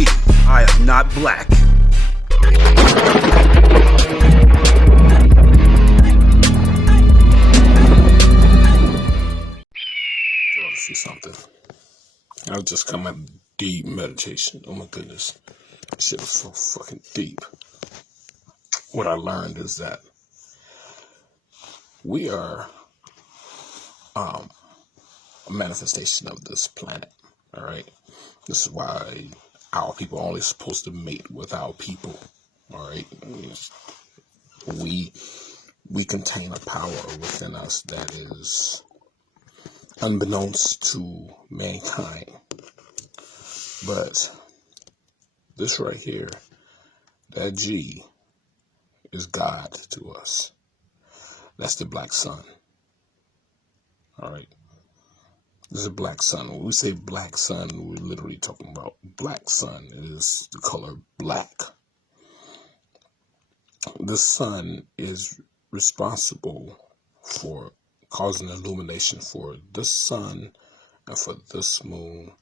thee. I am not black. See something. I was just coming out of deep meditation. Oh my goodness. Shit was so fucking deep. What I learned is that we are a manifestation of this planet. Alright? This is why our people are only supposed to mate with our people. Alright? We contain a power within us that is unbeknownst to mankind. But this right here, that G is God to us. That's the black sun. Alright. This is a black sun. When we say black sun, we're literally talking about black sun. It is the color black. The sun is responsible for causing illumination for this sun and for this moon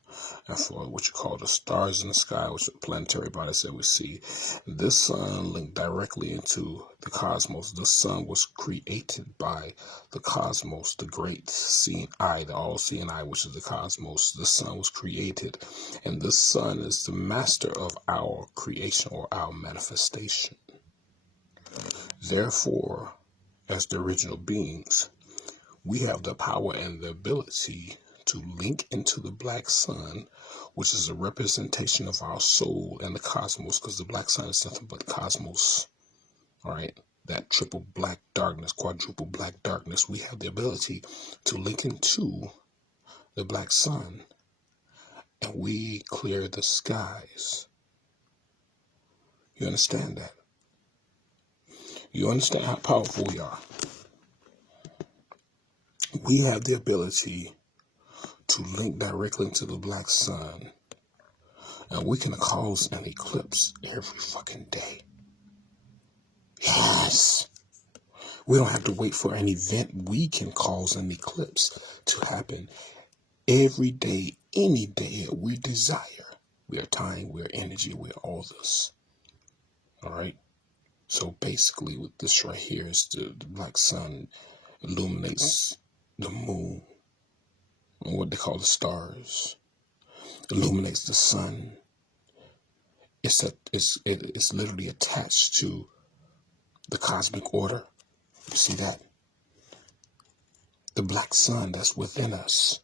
and for what you call the stars in the sky, which are planetary bodies that we see. This sun linked directly into the cosmos. The sun was created by the cosmos, the great seeing eye, the all-seeing eye, which is the cosmos. The sun was created, and this sun is the master of our creation or our manifestation. Therefore, as the original beings, we have the power and the ability to link into the black sun, which is a representation of our soul and the cosmos, because the black sun is nothing but the cosmos. All right, that triple black darkness, quadruple black darkness. We have the ability to link into the black sun, and we clear the skies. You understand that? You understand how powerful we are? We have the ability to link directly into the black sun, and we can cause an eclipse every fucking day. Yes. We don't have to wait for an event. We can cause an eclipse to happen every day, any day that we desire. We are time, we are energy, we are all this. All right. So basically, with this right here is the black sun illuminates the moon, and what they call the stars, illuminates the sun. It's literally attached to the cosmic order. You see that? The black sun that's within us,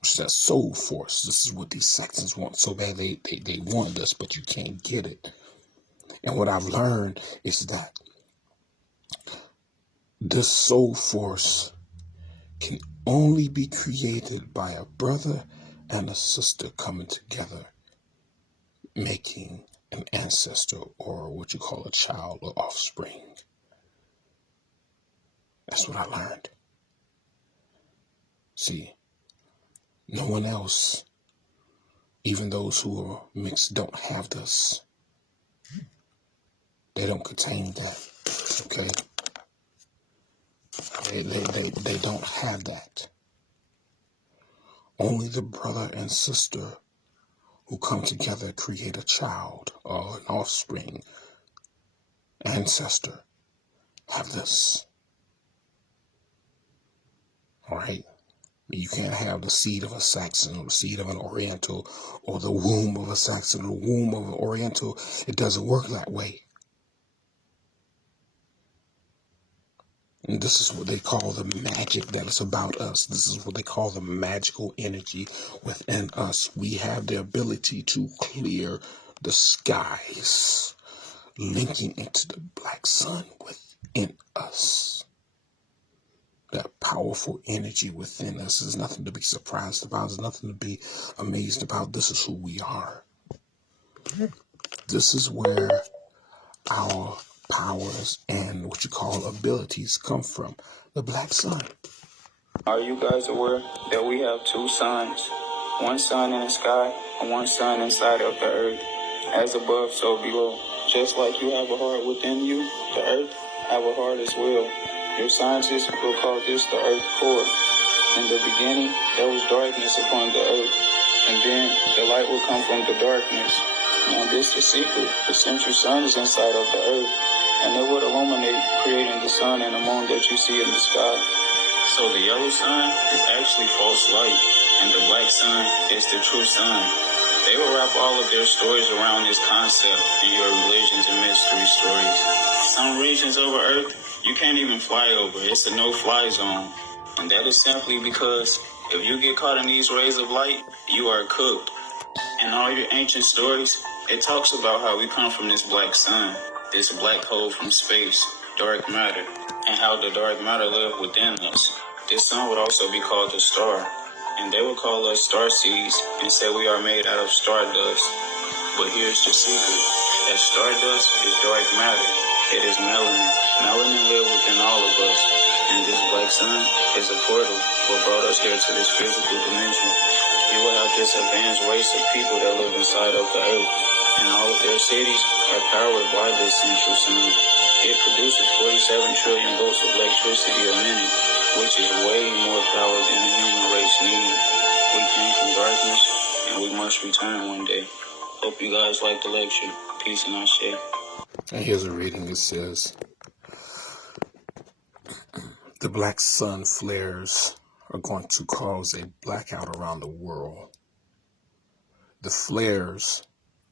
which is that soul force. This is what these sections want so bad. They want this, but you can't get it. And what I've learned is that this soul force can only be created by a brother and a sister coming together, making an ancestor, or what you call a child or offspring. That's what I learned. See, no one else, even those who are mixed, don't have this. They don't contain that. Okay? They don't have that. Only the brother and sister who come together create a child or an offspring, ancestor, have this. All right? You can't have the seed of a Saxon or the seed of an Oriental or the womb of a Saxon or the womb of an Oriental. It doesn't work that way. And this is what they call the magic that is about us. This is what they call the magical energy within us. We have the ability to clear the skies, linking into the black sun within us. That powerful energy within us is nothing to be surprised about. There's nothing to be amazed about. This is who we are. This is where our powers and what you call abilities come from. The black sun. Are you guys aware that we have two suns? One sun in the sky and one sun inside of the earth. As above, so below. Just like you have a heart within you, the earth have a heart as well. Your scientists will call this the earth core. In the beginning, there was darkness upon the earth, and then the light will come from the darkness. Now this is the secret. The central sun is inside of the earth, and it would illuminate, creating the sun and the moon that you see in the sky. So the yellow sun is actually false light, and the black sun is the true sun. They will wrap all of their stories around this concept in your religions and mystery stories. Some regions over Earth, you can't even fly over. It's a no-fly zone. And that is simply because if you get caught in these rays of light, you are cooked. In all your ancient stories, it talks about how we come from this black sun, this black hole from space, dark matter, and how the dark matter live within us. This sun would also be called the star, and they would call us star seeds and say we are made out of stardust. But here's the secret, that stardust is dark matter. It is melanin. Melanin lives within all of us, and this black sun is a portal what brought us here to this physical dimension. You will have this advanced race of people that live inside of the earth, and all of their cities are powered by this central sun. It produces 47 trillion volts of electricity a minute, which is way more power than the human race needs. We came from darkness, and we must return one day. Hope you guys like the lecture. Peace and Ashe. And here's a reading. It says, the black sun flares are going to cause a blackout around the world. The flares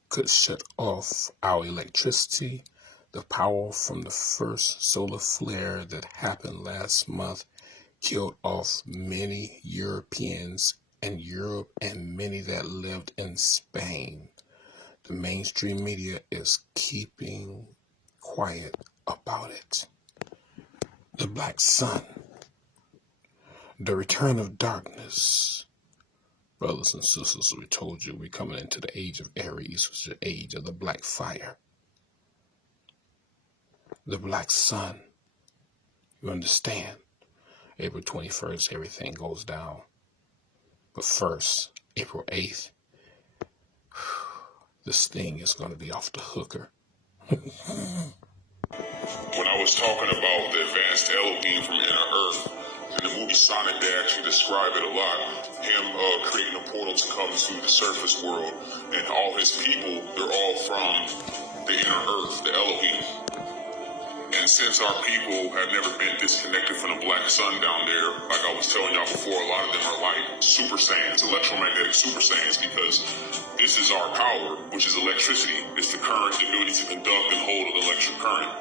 could shut off our electricity. The power from the first solar flare that happened last month killed off many Europeans in Europe and many that lived in Spain. The mainstream media is keeping quiet about it. The black sun, the return of darkness. Brothers and sisters, we told you we're coming into the age of Aries, which is the age of the black fire. The black sun. You understand? April 21st, everything goes down. But first, April 8th, this thing is going to be off the hooker. When I was talking about the advanced Elohim from Inner Earth, in the movie Sonic, they actually describe it a lot. Him creating a portal to come to the surface world, and all his people, they're all from the Inner Earth, the Elohim. And since our people have never been disconnected from the black sun down there, like I was telling y'all before, a lot of them are like super saiyans, electromagnetic super saiyans, because this is our power, which is electricity. It's the current, the ability to conduct and hold an electric current.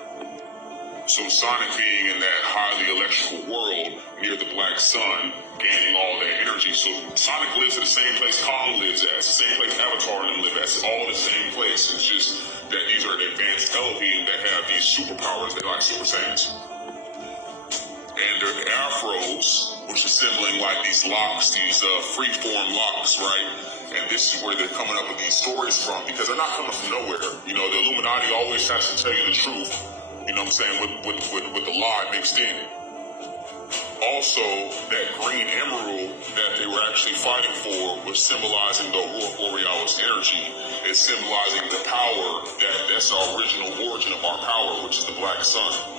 So Sonic being in that highly electrical world near the black sun, gaining all that energy. So Sonic lives at the same place Kong lives at. It's the same place Avatar and them live at. It's all the same place. It's just that these are the advanced Elohim that have these superpowers. They're like Super Saiyans. And they're the afros, which is symboling like these locks, these free-form locks, right? And this is where they're coming up with these stories from, because they're not coming from nowhere. You know, the Illuminati always has to tell you the truth. You know what I'm saying, with the lie mixed in. Also, that green emerald that they were actually fighting for was symbolizing the Aurora Borealis energy. It's symbolizing the power that's our original origin of our power, which is the black sun.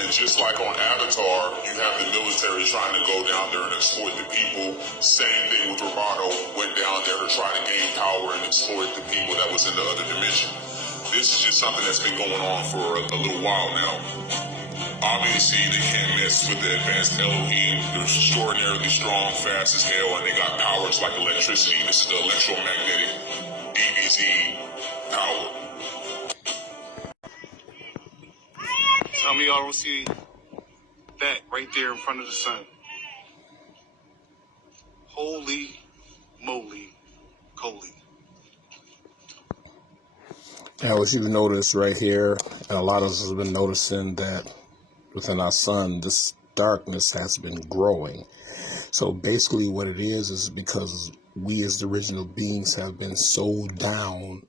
And just like on Avatar, you have the military trying to go down there and exploit the people. Same thing with Roboto, went down there to try to gain power and exploit the people that was in the other dimension. This is just something that's been going on for a little while now. Obviously, they can't mess with the advanced Elohim. They're extraordinarily strong, fast as hell, and they got powers like electricity. This is the electromagnetic DBZ power. Tell me y'all don't see that right there in front of the sun. Holy moly, Coley. Now, as you notice right here, and a lot of us have been noticing that within our sun, this darkness has been growing. So basically what it is because we as the original beings have been so down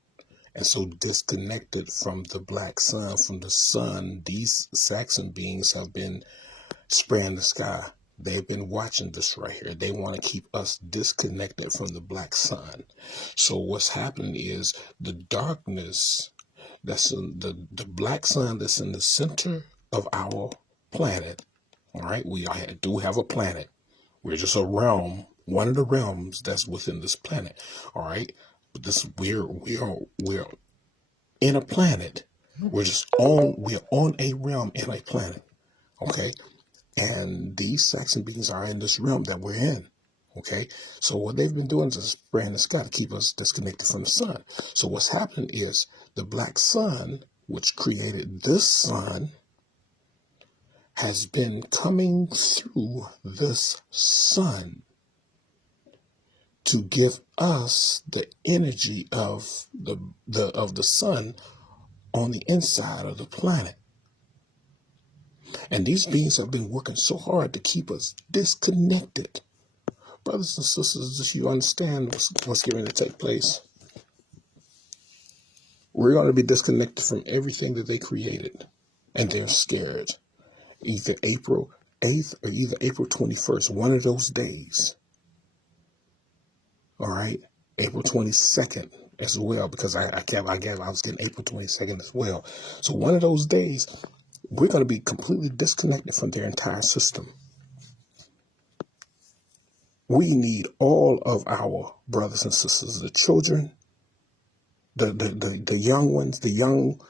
and so disconnected from the black sun, from the sun. These Saxon beings have been spraying the sky. They've been watching this right here. They want to keep us disconnected from the black sun. So what's happening is the darkness that's in the black sun that's in the center of our planet. All right, we do have a planet. We're just a realm One of the realms that's within this planet. All right. But this we're in a planet. We're on a realm in a planet. Okay. And these Saxon beings are in this realm that we're in. Okay. So what they've been doing is spraying the sky to keep us disconnected from the sun. So what's happening is the black sun, which created this sun, has been coming through this sun to give us the energy of the sun on the inside of the planet. And these beings have been working so hard to keep us disconnected. Brothers and sisters, if you understand what's going to take place, we're going to be disconnected from everything that they created. And they're scared. Either April 8th or either April 21st, one of those days. All right, April 22nd as well, because I was getting April 22nd as well. So one of those days, we're going to be completely disconnected from their entire system. We need all of our brothers and sisters, the children, the young ones, the young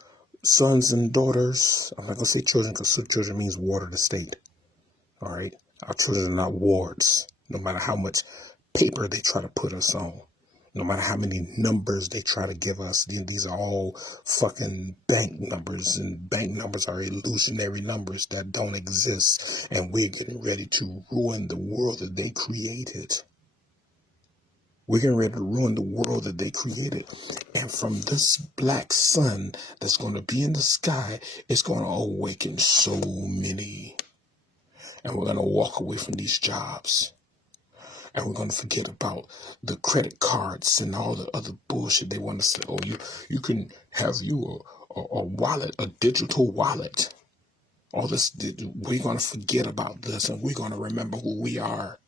sons and daughters. I'm not going to say children because children means ward of the state. All right, our children are not wards, no matter how much paper they try to put us on, no matter how many numbers they try to give us. These are all fucking bank numbers, and bank numbers are illusionary numbers that don't exist, and we're getting ready to ruin the world that they created. We're getting ready to ruin the world that they created. And from this black sun that's going to be in the sky, it's going to awaken so many. And we're going to walk away from these jobs. And we're going to forget about the credit cards and all the other bullshit they want to say. Oh, you can have you a wallet, a digital wallet. All this, we're going to forget about this, and we're going to remember who we are.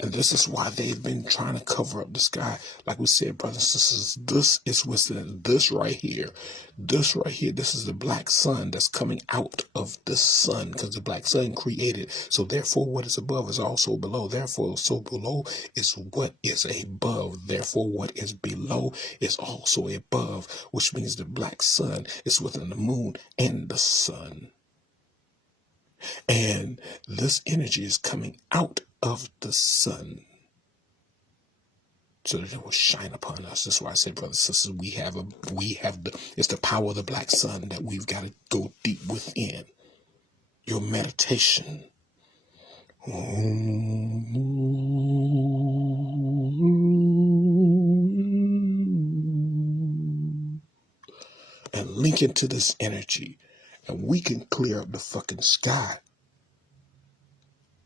And this is why they've been trying to cover up the sky. Like we said, brothers and sisters, this is what's in this right here. This right here, this is the black sun that's coming out of the sun, because the black sun created. So therefore, what is above is also below. Therefore, so below is what is above. Therefore, what is below is also above, which means the black sun is within the moon and the sun. And this energy is coming out of the sun so that it will shine upon us. That's why I said, brothers and sisters, it's the power of the black sun that we've got to go deep within. Your meditation. And link into this energy, and we can clear up the fucking sky.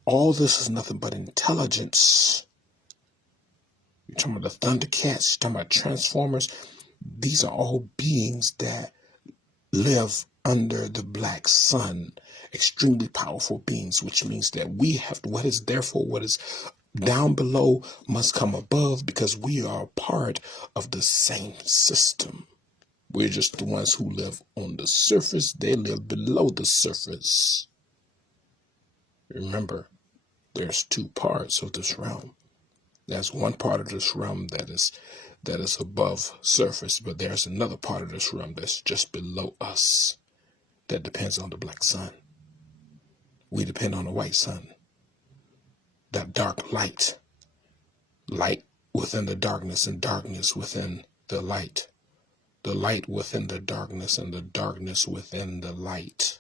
All this is nothing but intelligence. You're talking about the Thundercats, you're talking about Transformers. These are all beings that live under the black sun. Extremely powerful beings, which means that we have to, what is down below must come above, because we are a part of the same system. We're just the ones who live on the surface. They live below the surface. Remember, there's two parts of this realm. There's one part of this realm that is above surface, but there's another part of this realm that's just below us that depends on the black sun. We depend on the white sun. That dark light. Light within the darkness, and darkness within the light. The light within the darkness, and the darkness within the light.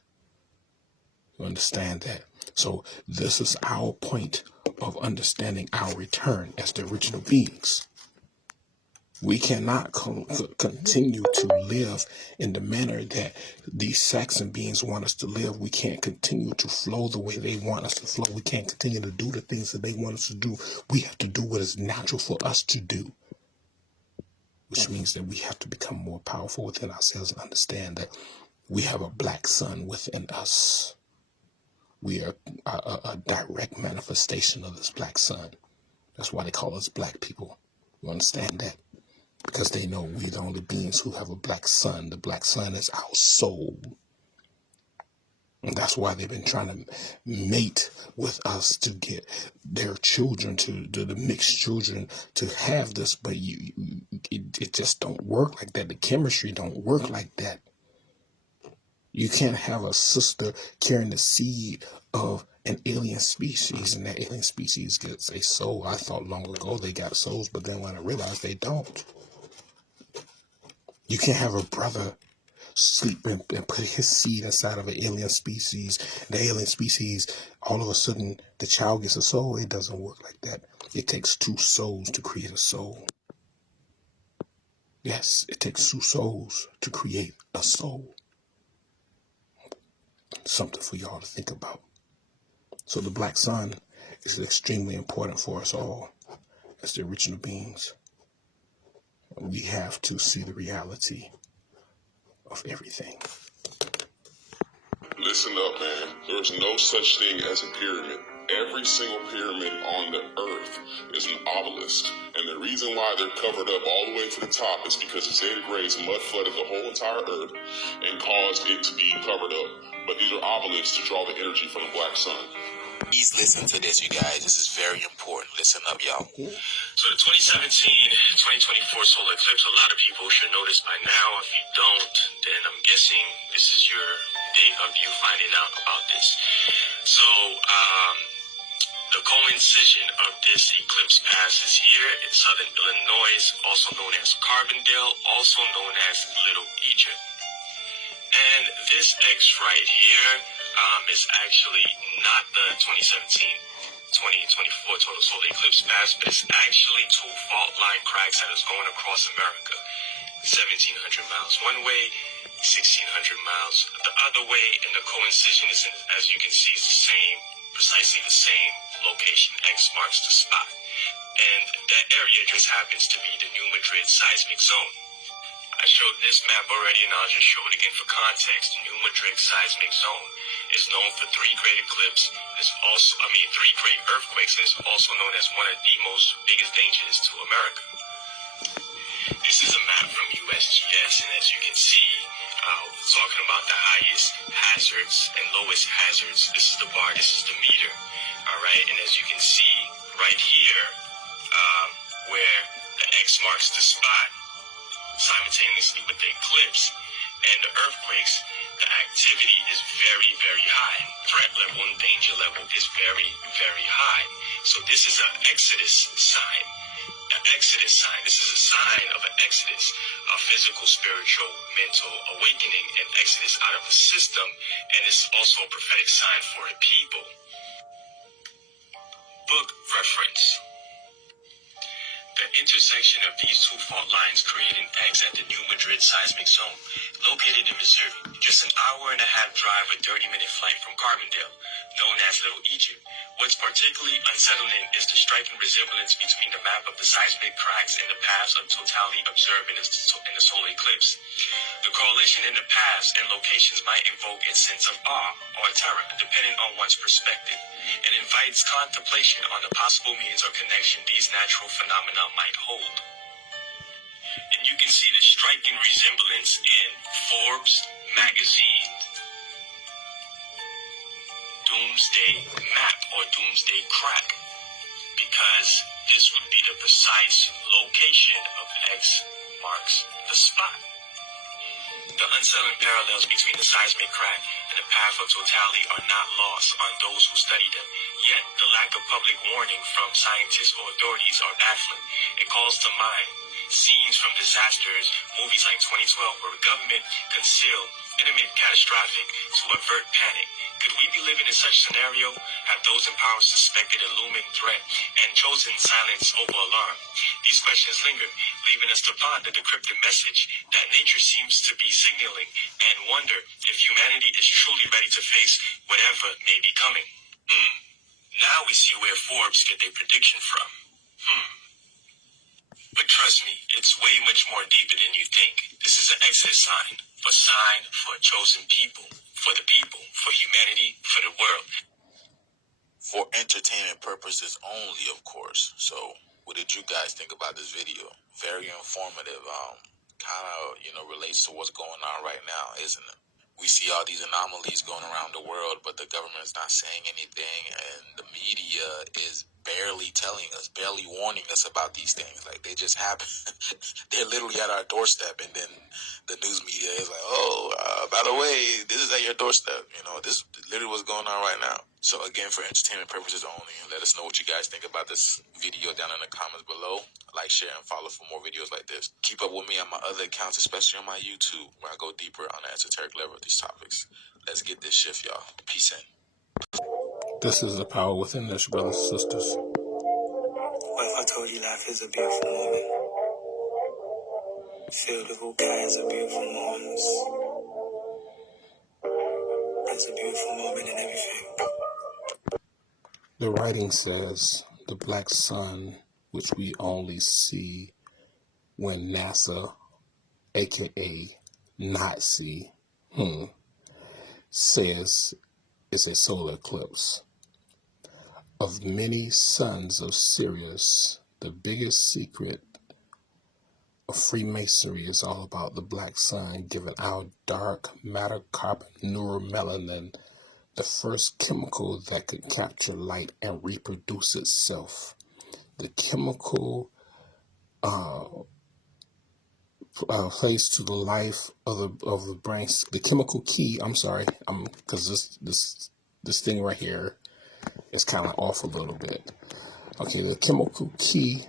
You understand that? So this is our point of understanding our return as the original beings. We cannot continue to live in the manner that these Saxon beings want us to live. We can't continue to flow the way they want us to flow. We can't continue to do the things that they want us to do. We have to do what is natural for us to do, which means that we have to become more powerful within ourselves and understand that we have a black sun within us. We are a direct manifestation of this black sun. That's why they call us black people. You understand that? Because they know we're the only beings who have a black sun. The black sun is our soul. And that's why they've been trying to mate with us to get their children, to the mixed children, to have this. But it just don't work like that. The chemistry don't work like that. You can't have a sister carrying the seed of an alien species, and that alien species gets a soul. I thought long ago they got souls, but then when I realized they don't. You can't have a brother sleep and put his seed inside of an alien species. The alien species, all of a sudden, the child gets a soul. It doesn't work like that. It takes two souls to create a soul. Yes, it takes two souls to create a soul. Something for y'all to think about. So the black sun is extremely important for us all as the original beings. We have to see the reality of everything. Listen up, man. There's no such thing as a pyramid. Every single pyramid on the earth is an obelisk. And the reason why they're covered up all the way to the top is because the Zeta Grays mud flooded the whole entire earth and caused it to be covered up. But these are obelisks to draw the energy from the black sun. Please listen to this, you guys. This is very important. Listen up, y'all. So the 2017-2024 solar eclipse, a lot of people should know this by now. If you don't, then I'm guessing this is your day of you finding out about this. So, the coincision of this eclipse passes here in southern Illinois, also known as Carbondale, also known as Little Egypt. And this X right here is actually not the 2017-2024 total solar eclipse pass, but it's actually two fault line cracks that is going across America. 1,700 miles one way, 1,600 miles the other way, and the coincision is, as you can see, is the same, precisely the same location. X marks the spot. And that area just happens to be the New Madrid seismic zone. I showed this map already, and I'll just show it again for context. The New Madrid seismic zone is known for three great eclipses. Three great earthquakes, and is also known as one of the most biggest dangers to America. This is a map from USGS, and as you can see, talking about the highest hazards and lowest hazards. This is the bar, this is the meter. All right, and as you can see right here, where the X marks the spot, simultaneously with the eclipse and the earthquakes, the activity is very, very high. Threat level and danger level is very, very high. So this is an Exodus sign. An Exodus sign. This is a sign of an Exodus, a physical, spiritual, mental awakening, and Exodus out of a system, and it's also a prophetic sign for a people. Book reference. The intersection of these two fault lines create an X at the New Madrid seismic zone, located in Missouri, just an hour and a half drive or 30-minute flight from Carbondale, known as Little Egypt. What's particularly unsettling is the striking resemblance between the map of the seismic cracks and the paths of totality observed in the solar eclipse. The correlation in the paths and locations might invoke a sense of awe or terror, depending on one's perspective, and invites contemplation on the possible meanings or connection these natural phenomena might hold. And you can see the striking resemblance in Forbes magazine. Doomsday map or doomsday crack, because this would be the precise location of X marks the spot. The unsettling parallels between the seismic crack and the path of totality are not lost on those who study them, yet the lack of public warning from scientists or authorities are baffling. It calls to mind scenes from disasters, movies like 2012, where the government concealed enemy catastrophic to avert panic. Could we be living in such scenario? Have those in power suspected a looming threat and chosen silence over alarm? These questions linger, leaving us to ponder the cryptic message that nature seems to be signaling, and wonder if humanity is truly ready to face whatever may be coming. Now we see where Forbes get their prediction from. But trust me, it's way much more deeper than you think. This is an Exodus sign for a chosen people, for the people, for humanity, for the world. For entertainment purposes only, of course. So, what did you guys think about this video? Very informative. Kind of, relates to what's going on right now, isn't it? we see all these anomalies going around the world, but the government is not saying anything, and the media is barely telling us, barely warning us about these things. Like, they just happen. They're literally at our doorstep, and then the news media is like, by the way, this is at your doorstep. You know, this is literally what's going on right now. So again, for entertainment purposes only, let us know what you guys think about this video down in the comments below. Like, share, and follow for more videos like this. Keep up with me on my other accounts, especially on my YouTube, where I go deeper on the esoteric level of these topics. Let's get this shift, y'all. Peace in. This is the power within us, brothers and sisters. What if I told you life is a beautiful moment, filled with all kinds of beautiful moments? There's a beautiful moment in everything. The writing says the black sun, which we only see when NASA, aka Nazi, says it's a solar eclipse. Of many suns of Sirius, the biggest secret of Freemasonry is all about the black sun giving our dark matter carbon neuromelanin, the first chemical that could capture light and reproduce itself. The chemical plays to the life of the brain. The chemical key. I'm sorry, because this thing right here is kind of off a little bit. Okay, the chemical key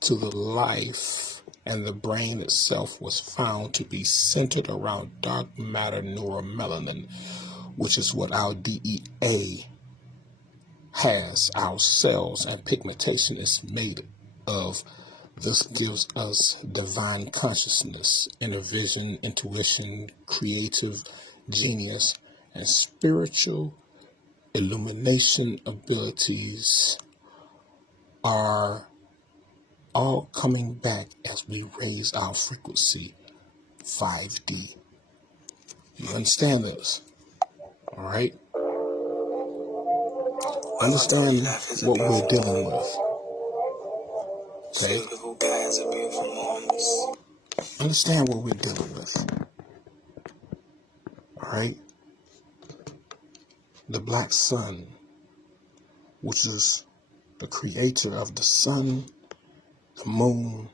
to the life and the brain itself was found to be centered around dark matter neuromelanin, which is what our DEA has. Our cells and pigmentation is made of. This gives us divine consciousness, inner vision, intuition, creative genius, and spiritual illumination abilities are all coming back as we raise our frequency 5D. You understand this? All right? Understand what we're dealing with. Okay? Understand what we're dealing with. All right? The black sun, which is the creator of the sun, the moon,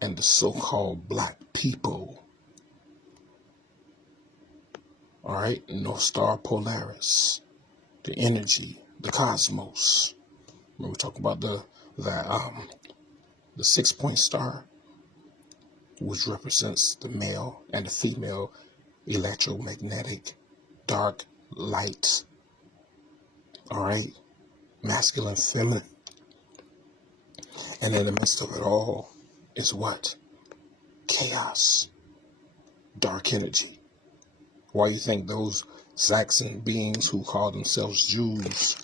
and the so-called black people. All right? North Star Polaris, the energy, the cosmos. When we talk about the 6-point star, which represents the male and the female electromagnetic dark light. All right, masculine, feminine, and in the midst of it all is what? Chaos, dark energy. Why you think those Saxon beings who call themselves Jews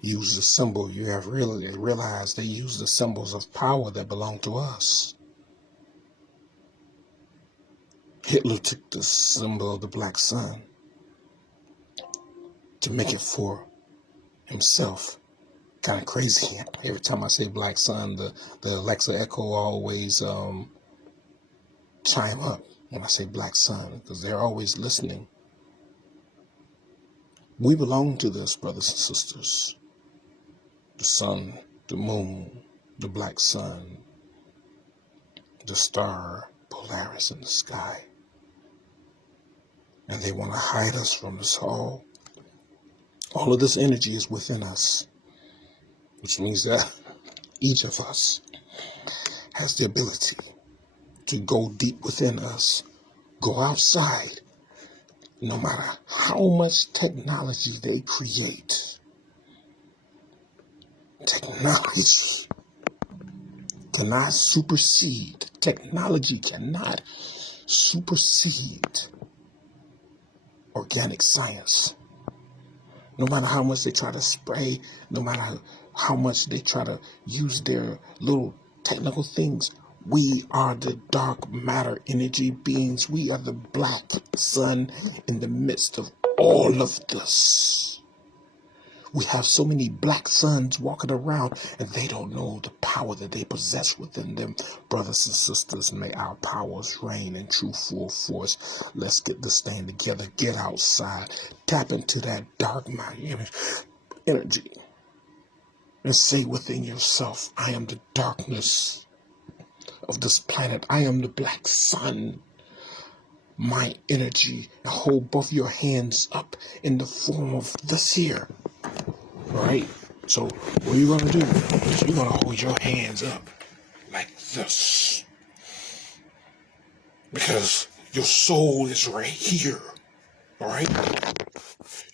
use the symbol? You have really realized they use the symbols of power that belong to us. Hitler took the symbol of the black sun to make it for himself. Kind of crazy. Every time I say black sun, the Alexa Echo always chime up when I say black sun, because they're always listening. We belong to this, brothers and sisters. The sun, the moon, the black sun, the star Polaris in the sky. And they want to hide us from us all. All of this energy is within us, which means that each of us has the ability to go deep within us, go outside, no matter how much technology they create. Technology cannot supersede. Technology cannot supersede organic science. No matter how much they try to spray, no matter how much they try to use their little technical things, we are the dark matter energy beings. We are the black sun in the midst of all of this. We have so many black sons walking around, and they don't know the power that they possess within them. Brothers and sisters, may our powers reign in true full force. Let's get this thing together. Get outside. Tap into that dark mind energy. And say within yourself, I am the darkness of this planet. I am the black sun. My energy. And hold both your hands up in the form of this here. Alright? So what you're going to do is you're going to hold your hands up like this. Because your soul is right here. Alright?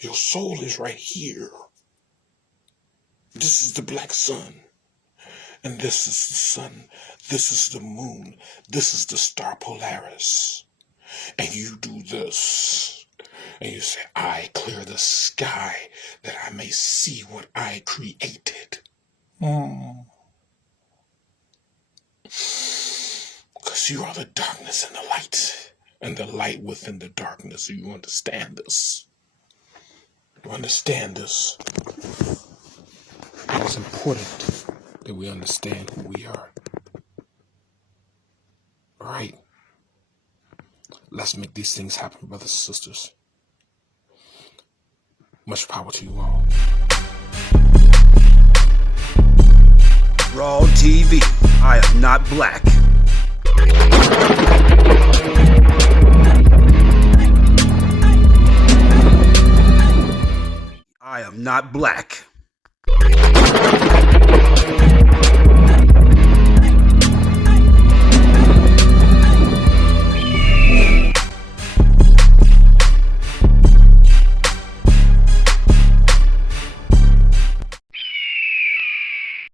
Your soul is right here. This is the black sun. And this is the sun. This is the moon. This is the star Polaris. And you do this. And you say, I clear the sky that I may see what I created. Because you are the darkness and the light. And the light within the darkness. You understand this. You understand this. It is important that we understand who we are. All right. Let's make these things happen, brothers and sisters. Much power to you all. Raw TV. I am not black. I am not black.